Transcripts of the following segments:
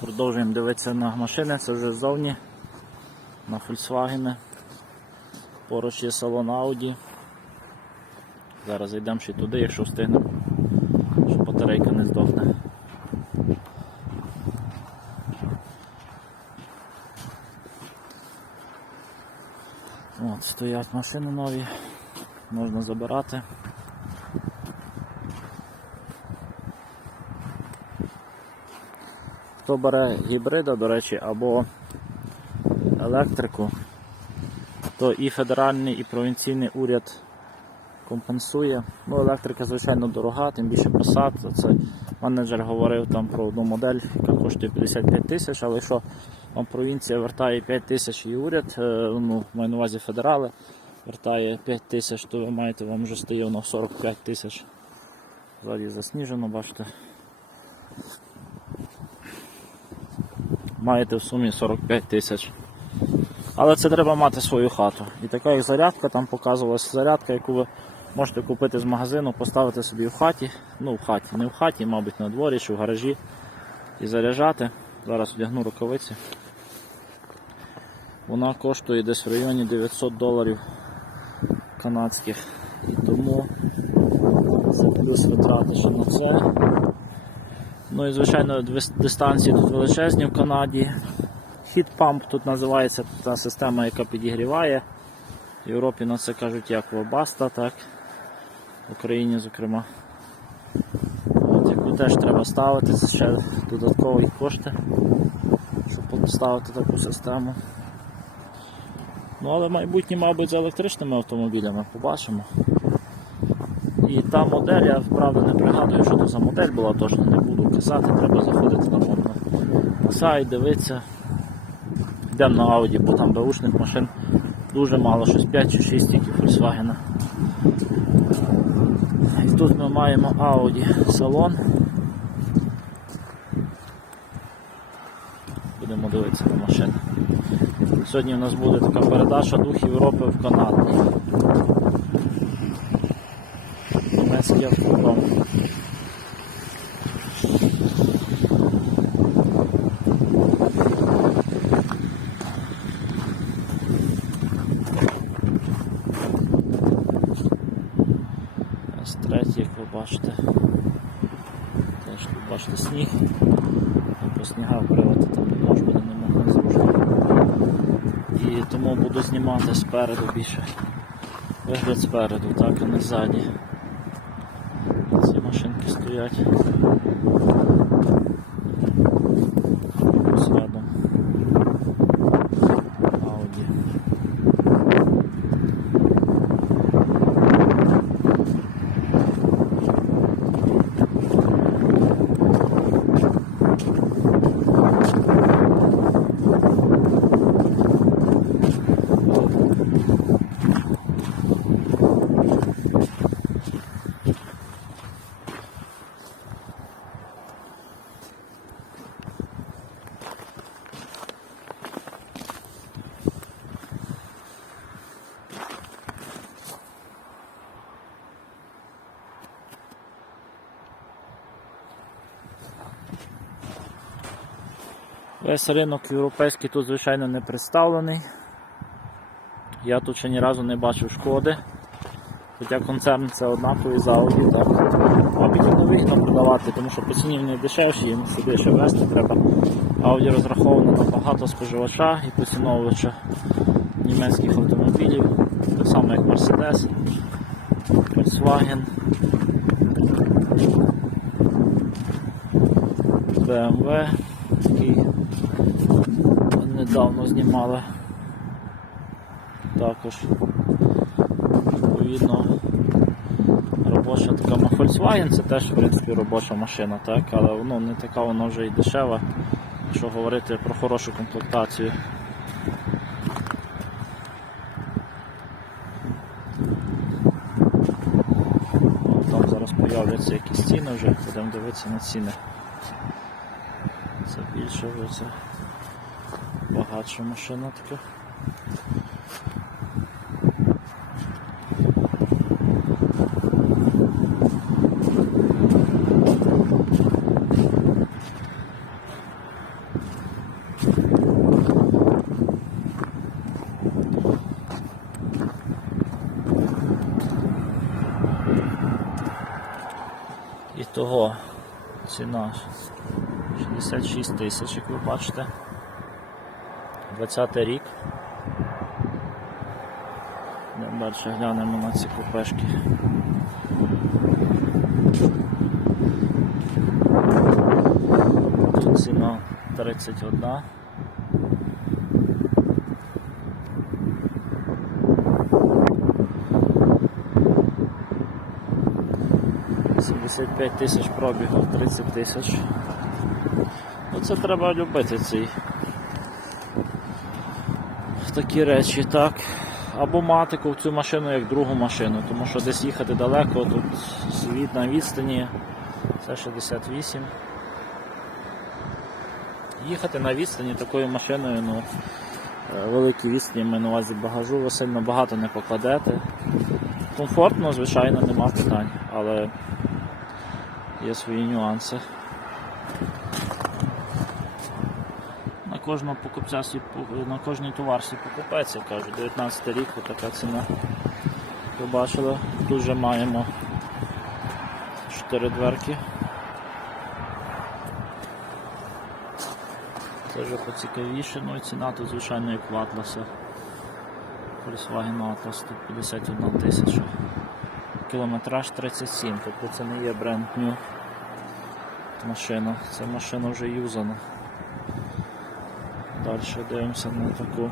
Продовжуємо дивитися на машини, це вже ззовні на Volkswagen. Поруч є салон Audi. Зараз зайдемо ще туди, якщо встигнемо, щоб батарейка не здохне. От, стоять машини нові, можна забирати. Хто бере гібрида, до речі, або електрику, то і федеральний, і провінційний уряд компенсує. Ну, електрика, звичайно, дорога, тим більше Passat. Це менеджер говорив там про одну модель, яка коштує 55 тисяч, але якщо вам провінція вертає 5 тисяч і уряд, е, ну, маю на увазі федерали, вертає 5 тисяч, то ви маєте, вам вже стає воно 45 тисяч. Ззаді засніжено, бачите. Маєте в сумі 45 тисяч. Але це треба мати свою хату. І така як зарядка, там показувалася зарядка, яку ви можете купити з магазину, поставити собі в хаті. Ну, в хаті, не в хаті, мабуть, на дворі чи в гаражі і заряджати. Зараз одягну рукавиці. Вона коштує десь в районі 900 доларів канадських. І тому це плюс витрати ще на це. Ну і звичайно дистанції тут величезні в Канаді. Pump тут називається та система, яка підігріває. В Європі на це кажуть як Webaста, так. В Україні, зокрема. От, яку теж треба ставити, це ще додаткові кошти, щоб поставити таку систему. Ну, але майбутнє, мабуть, з електричними автомобілями побачимо. І та модель, я правда не пригадую, що це за модель була, точно не буду казати, треба заходити на, на сайт, дивитися. Йдемо на Audi, бо там беушних машин дуже мало, щось 5 чи 6 тільки Volkswagen. І тут ми маємо Audi салон. Будемо дивитися на машини. Сьогодні у нас буде така передача Дух Європи в Канаду. Німецький автопром. Ось третій, як ви бачите. Теж тут бачите сніг. По снігах привати там не буде не можна зручно. І тому буду знімати спереду більше. Вигляд спереду, так, а не ззаді. Машинки стоять. Ось рядом. Audi. Весь ринок європейський тут, звичайно, не представлений. Я тут ще ні разу не бачив шкоди. Хоча концерн це однаковий за так. Нових нам продавати, тому що по ціні вони дешевші, їм сюди ще вести треба. Audi розраховано на багато споживача і поціновувача німецьких автомобілів, так само як Mercedes, Volkswagen, BMW, недавно знімали. Також відповідно робоча така Volkswagen це теж в принципі робоча машина, так, але ну, не така вона вже і дешева, якщо говорити про хорошу комплектацію. Там зараз появляться якісь ціни вже, будемо дивитися на ціни. Це більше вже це багатша машина така. І того ціна 66 тисяч, як ви бачите. 20 рік. Далі глянемо на ці купешки. Тут ціна 31. Сімдесят п'ять тисяч пробігів, 30 тисяч. Ну це треба любити цей такі речі, так. Або мати цю машину як другу машину, тому що десь їхати далеко, тут світ на відстані, це 68. Їхати на відстані такою машиною, ну, е, великі відстані ми на увазі багажу, ви сильно багато не покладете. Комфортно, звичайно, нема питань, але є свої нюанси. Кожного покупця на кожний товар свій покупець, я кажу, 19 рік, така ціна. Ви бачили, тут вже маємо 4 дверки. Це вже поцікавіше, ну і ціна тут звичайно як в Атласа. Volkswagen Atlas 151 тисяча. Кілометраж 37, тобто це не є бренд new машина, це машина вже юзана. Далі дивимося на таку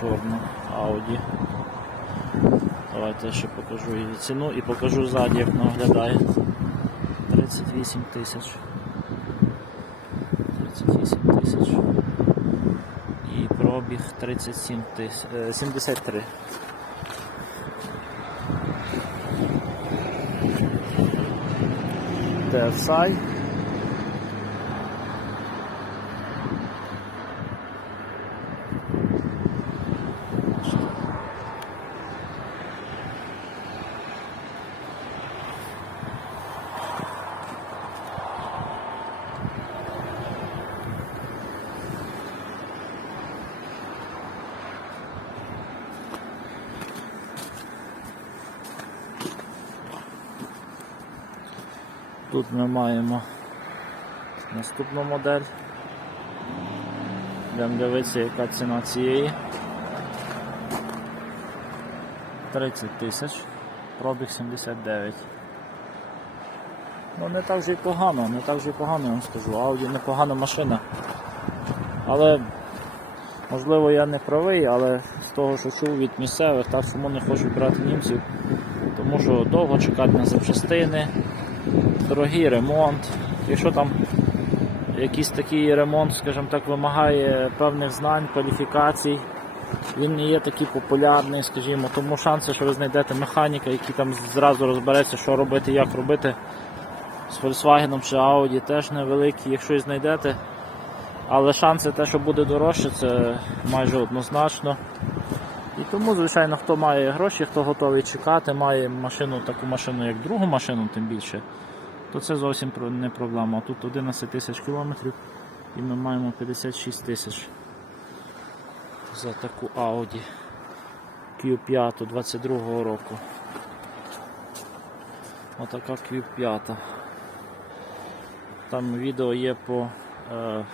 чорну Audi. Давайте ще покажу її ціну і покажу ззаді, як вона виглядає. 38 тисяч. 38 тисяч. І пробіг 37 тисяч. 73. DSI. Тут ми маємо наступну модель. Йдемо дивитися, яка ціна цієї. 30 тисяч, пробіг 79. Ну не так же й погано, не так же й погано, я вам скажу. Audi непогана машина. Але можливо я не правий, але з того, що чув від місцевих, так чому не хочуть брати німців, тому що довго чекати на запчастини дорогий ремонт. Якщо там якийсь такий ремонт, скажімо так, вимагає певних знань, кваліфікацій, він не є такий популярний, скажімо, тому шанси, що ви знайдете механіка, який там зразу розбереться, що робити, як робити з Volkswagen чи Audi, теж невеликі, якщо і знайдете. Але шанси те, що буде дорожче, це майже однозначно. І тому, звичайно, хто має гроші, хто готовий чекати, має машину, таку машину, як другу машину, тим більше, то це зовсім не проблема. Тут 11 тисяч кілометрів і ми маємо 56 тисяч за таку Audi Q5 22 року. Отака Q5. Там відео є по е,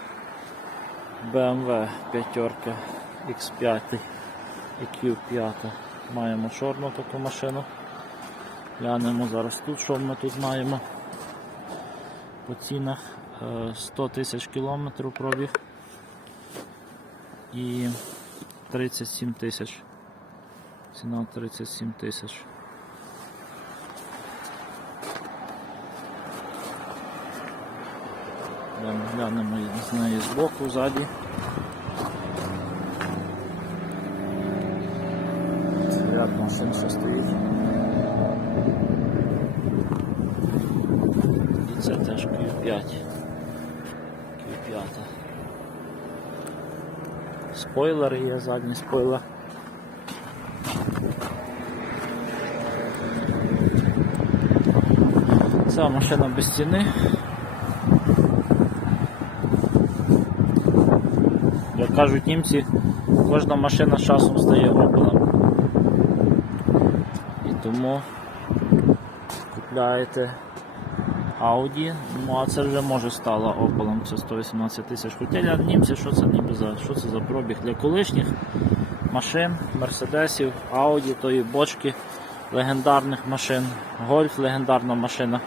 BMW п'ятерка X5 і Q5. Маємо чорну таку машину. Глянемо зараз тут, що ми тут маємо. По цінах е, 100 тисяч кілометрів пробіг і 37 тисяч. Ціна 37 тисяч. Глянемо, з неї збоку, ззаді. Ряд машин що стоїть. І це теж Q5. Q5. Спойлер є, задній спойлер. Ця машина без ціни. Як кажуть німці, кожна машина з часом стає опелем. І тому купляєте Audi, ну а це вже може стало Opel, це 118 тисяч. Хоча для що це ніби за що це за пробіг для колишніх машин, мерседесів, Audi, тої бочки легендарних машин, Гольф легендарна машина.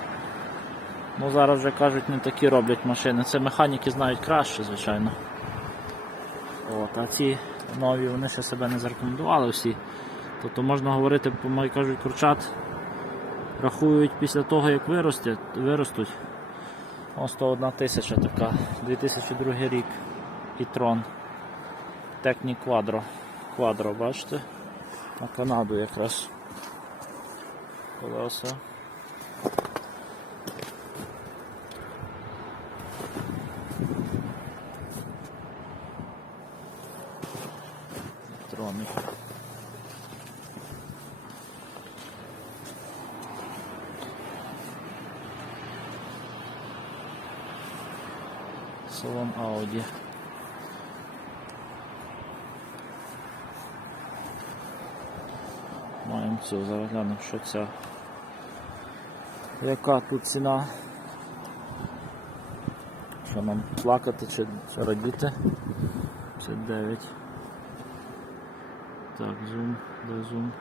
Ну зараз вже кажуть, не такі роблять машини. Це механіки знають краще, звичайно. От, а ці нові вони ще себе не зарекомендували всі. Тобто можна говорити, кажуть, курчат рахують після того, як виростять, виростуть. Ось 101 тисяча така, 2002 рік і трон. Техні Quadro. Квадро, бачите? На Канаду якраз. Колеса. Салон Audi. Маємо цю, зараз глянемо, що ця. Яка тут ціна? Що нам плакати чи, чи радіти? 59. Так, зум, де зум?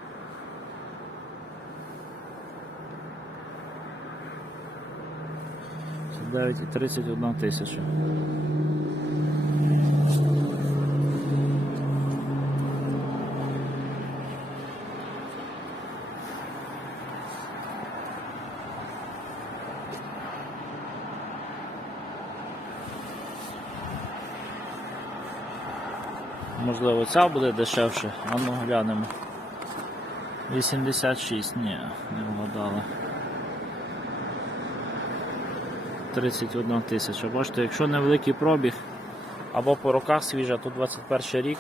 Це 9 і 31 тисяча. Можливо, ця буде дешевше, а ну глянемо. 86, ні, не вгадали. 31 тисяча. Бачите, якщо невеликий пробіг, або по роках свіжа, то 21 рік,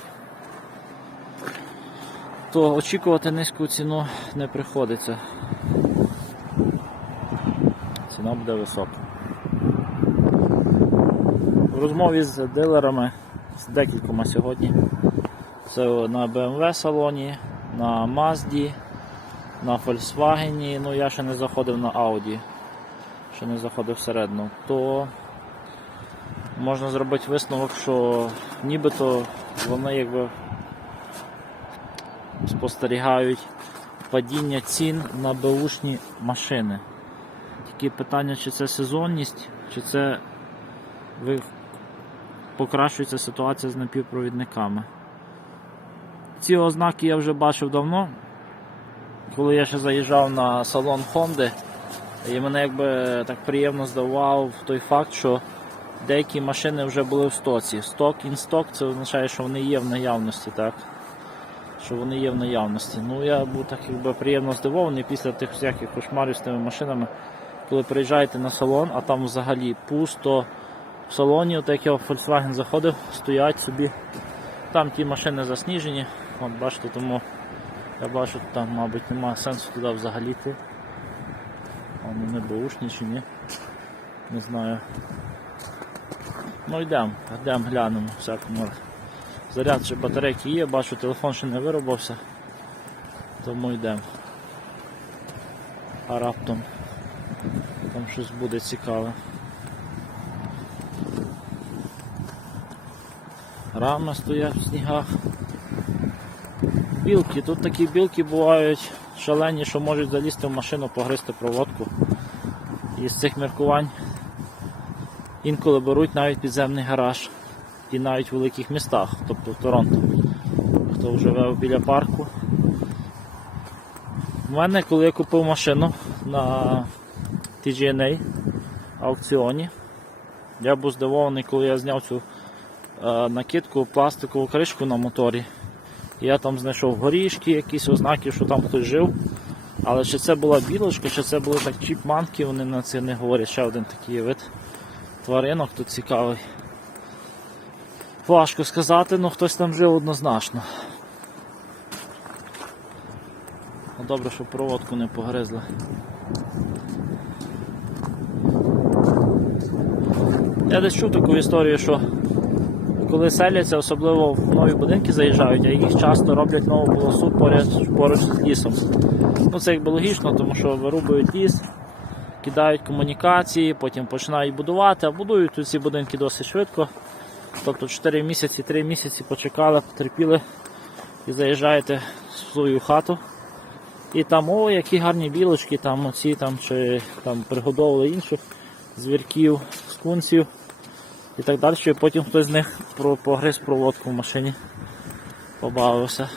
то очікувати низьку ціну не приходиться. Ціна буде висока. В розмові з дилерами, з декількома сьогодні. Це на BMW салоні, на Mazda, на Volkswagen, ну я ще не заходив на Audi, ще не заходив всередину, то можна зробити висновок, що нібито вони якби спостерігають падіння цін на беушні машини. Тільки питання, чи це сезонність, чи це покращується ситуація з напівпровідниками. Ці ознаки я вже бачив давно, коли я ще заїжджав на салон Honda, і мене якби так приємно здивував той факт, що деякі машини вже були в стоці. Сток stock це означає, що вони є в наявності, так? Що вони є в наявності. Ну я був так якби приємно здивований після тих всяких кошмарів з тими машинами, коли приїжджаєте на салон, а там взагалі пусто. В салоні, от як я в Volkswagen заходив, стоять собі. Там ті машини засніжені. От бачите, тому я бачу, там, мабуть, немає сенсу туди взагалі йти. Вони бушні чи ні. Не знаю. Ну йдемо, йдемо, глянемо всякому. Заряд ще батарейки є, бачу, телефон ще не виробився. Тому йдемо. А раптом там щось буде цікаве. Рами стоять в снігах. Білки. Тут такі білки бувають шалені, що можуть залізти в машину, погризти проводку. І з цих міркувань інколи беруть навіть підземний гараж. І навіть в великих містах, тобто в Торонто. Хто живе біля парку. У мене, коли я купив машину на TGNA аукціоні, я був здивований, коли я зняв цю е, накидку, пластикову кришку на моторі. Я там знайшов горішки, якісь ознаки, що там хтось жив. Але чи це була білочка, чи це були так чіпманки, вони на це не говорять. Ще один такий вид тваринок тут цікавий. Важко сказати, але хтось там жив однозначно. Ну, Добре, що проводку не погризли. Я десь чув таку історію, що коли селяться, особливо в нові будинки заїжджають, а їх часто роблять нову полосу поряд, поруч з лісом. Ну це якби логічно, тому що вирубують ліс, кидають комунікації, потім починають будувати, а будують тут ці будинки досить швидко. Тобто 4 місяці, 3 місяці почекали, потерпіли і заїжджаєте в свою хату. І там, о, які гарні білочки, там оці там, чи там пригодовували інших звірків, скунсів і так далі. І потім хтось з них погриз проводку в машині, побавився.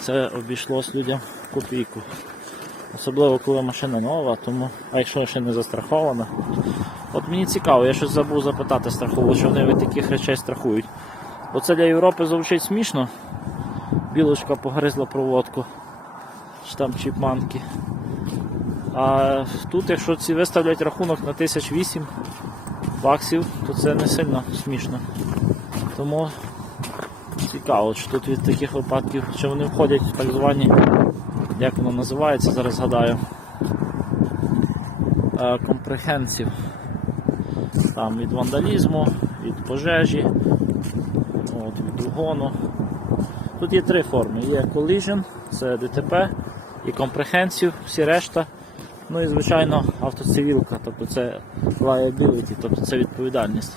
Це обійшлось людям копійку. Особливо коли машина нова, тому, а якщо ще не застрахована. От мені цікаво, я щось забув запитати страхову, що вони від таких речей страхують. Бо це для Європи звучить смішно. Білочка погризла проводку, чи там чіпманки. А тут, якщо ці виставлять рахунок на 1008 баксів, то це не сильно смішно. Тому цікаво, чи тут від таких випадків, чи вони входять в так звані, як воно називається, зараз згадаю. Компрехенсів. Там від вандалізму, від пожежі, от, від угону. Тут є три форми. Є collision, це ДТП, і comprehensive, всі решта. Ну і звичайно автоцивілка, тобто це liability, тобто це відповідальність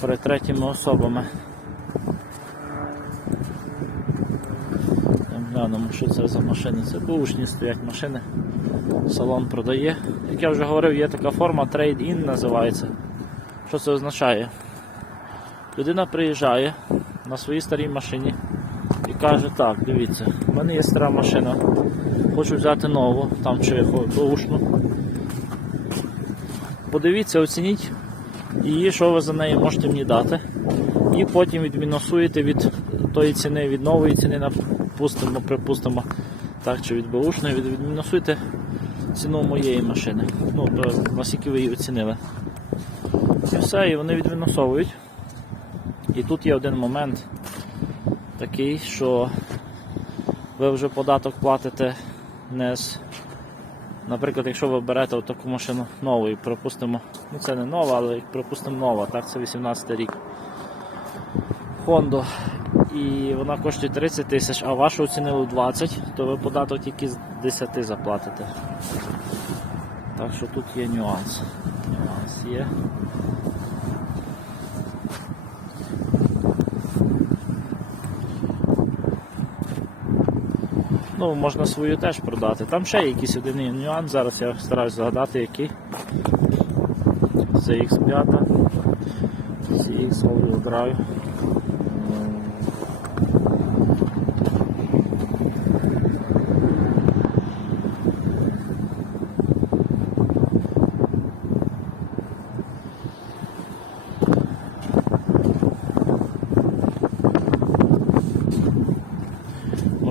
перед третіми особами. Глянемо, що це за машини. Це бушні стоять машини. Салон продає. Як я вже говорив, є така форма Trade-in називається. Що це означає? Людина приїжджає на своїй старій машині каже, так, дивіться, в мене є стара машина, хочу взяти нову, там чи бушну. Подивіться, оцініть її, що ви за неї можете мені дати. І потім відмінусуєте від тої ціни, від нової ціни, напустимо, припустимо, так, чи від бушної, від, відмінусуйте ціну моєї машини. Ну, наскільки ви її оцінили. І все, і вони відмінусовують. І тут є один момент такий, що ви вже податок платите не з. Наприклад, якщо ви берете таку машину нову і припустимо, ну це не нова, але як припустимо нова, так, це 18 рік. Honda. І вона коштує 30 тисяч, а вашу оцінили 20, то ви податок тільки з 10 заплатите. Так що тут є нюанс. Нюанс є. Ну, можна свою теж продати. Там ще якийсь один нюанс, зараз я стараюсь згадати який. Це X5, CX All-Wheel Drive.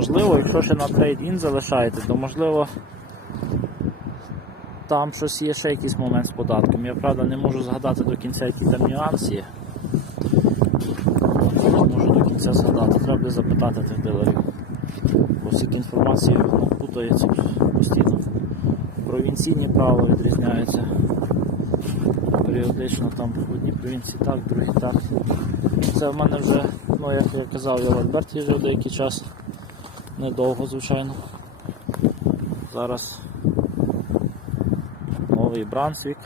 Можливо, якщо ще на трейд-ін залишаєте, то можливо там щось є ще якийсь момент з податком. Я правда не можу згадати до кінця, які там нюанси є. Не можу до кінця згадати, треба запитати тих дилерів. Бо стільки інформації ну, путається постійно. Провінційні права відрізняються. Періодично там в одній провінції так, в другій так. Це в мене вже, ну як я казав, я в Альберті жив деякий час. Недовго, звичайно. Зараз новий Брансвік.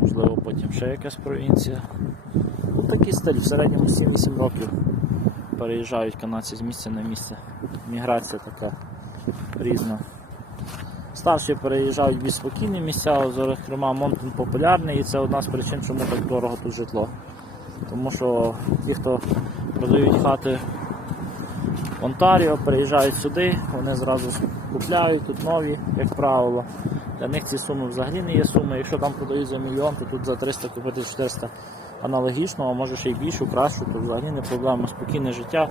Можливо, потім ще якась провінція. Ну, такий стиль, в середньому 7-8 років переїжджають канадці з місця на місце. Міграція така різна. Старші переїжджають в більш спокійні місця, зокрема Монтон популярний і це одна з причин, чому так дорого тут житло. Тому що ті, хто продають хати в Онтаріо, приїжджають сюди, вони зразу купляють тут нові, як правило. Для них ці суми взагалі не є суми. Якщо там продають за мільйон, то тут за 300 купити 400 аналогічно, а може ще й більшу, кращу, то взагалі не проблема. Спокійне життя.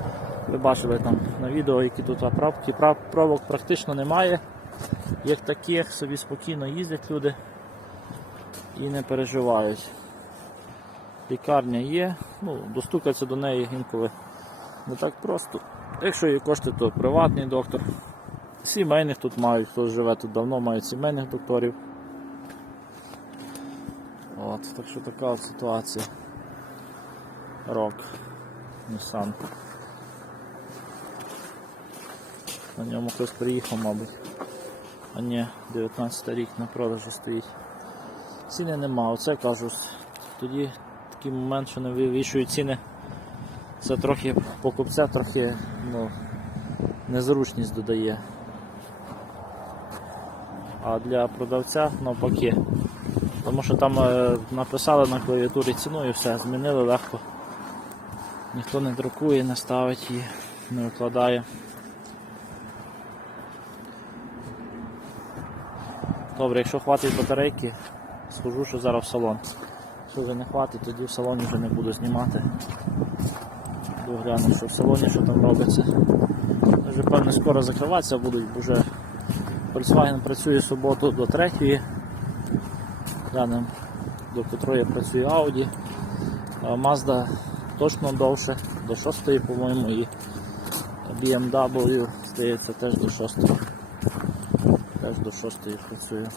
Ви бачили там на відео, які тут правки. Провок практично немає. Як таких, собі спокійно їздять люди і не переживають. Лікарня є, ну, достукатися до неї інколи не так просто. Якщо є кошти, то приватний доктор. Сімейних тут мають, хто живе тут давно, мають сімейних докторів. От, Так що така от ситуація. Рок. Nissan. На ньому хтось приїхав, мабуть. А ні, 19 рік на продажі стоїть. Ціни нема, оце кажу. Тоді такий момент, що не вивішують ціни. Це трохи покупця трохи ну, незручність додає. А для продавця навпаки. Тому що там е, написали на клавіатурі ціну і все, змінили легко. Ніхто не друкує, не ставить її, не викладає. Добре, якщо хватить батарейки, схожу, що зараз в салон. Якщо вже не хватить, тоді в салоні вже не буду знімати. Гляну, що в салоні що там робиться. Вже певно скоро закриватися будуть, бо вже Volkswagen працює суботу до 3. Глянемо, до котрої працює Audi. А Mazda точно довше, до 6 по-моєму, і BMW, здається, теж до 6. Теж до 6 працює.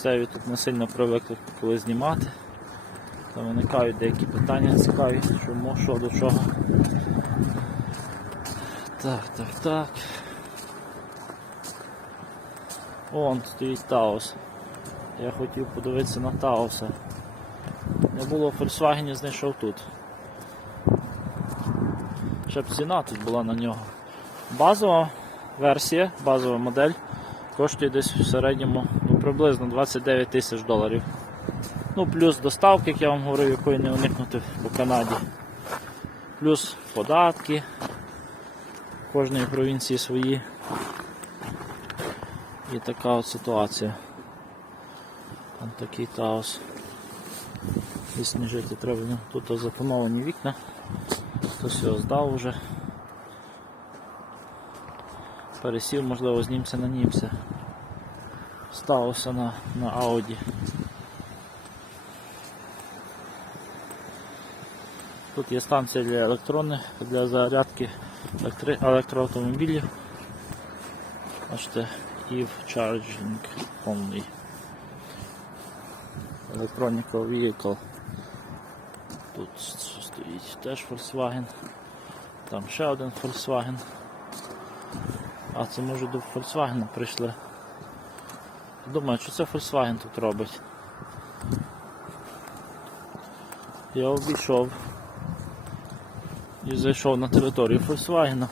Місцеві тут не сильно привикли коли знімати. Там виникають деякі питання цікаві, чому, що до чого. Так, так, так. Вон стоїть Таос. Я хотів подивитися на Тауса. Не було Volkswagen, знайшов тут. Ще б ціна тут була на нього. Базова версія, базова модель коштує десь в середньому приблизно 29 тисяч доларів. Ну, плюс доставки, як я вам говорив, якої не уникнути по Канаді. Плюс податки. Кожної провінції свої. І така от ситуація. Там такий таос. І сніжити треба. Ну, Тут затоновані вікна. Хтось його здав вже. Пересів, можливо, з німця на німця. Ставився на, на Audi. Тут є станція для електронних, для зарядки електри... електроавтомобілів. Бачите, EV Charging Only. Electronical Vehicle. Тут стоїть теж Volkswagen. Там ще один Volkswagen. А це може до Volkswagen прийшли. Думаю, що це Volkswagen тут робить. Я обійшов і зайшов на територію Volkswagen.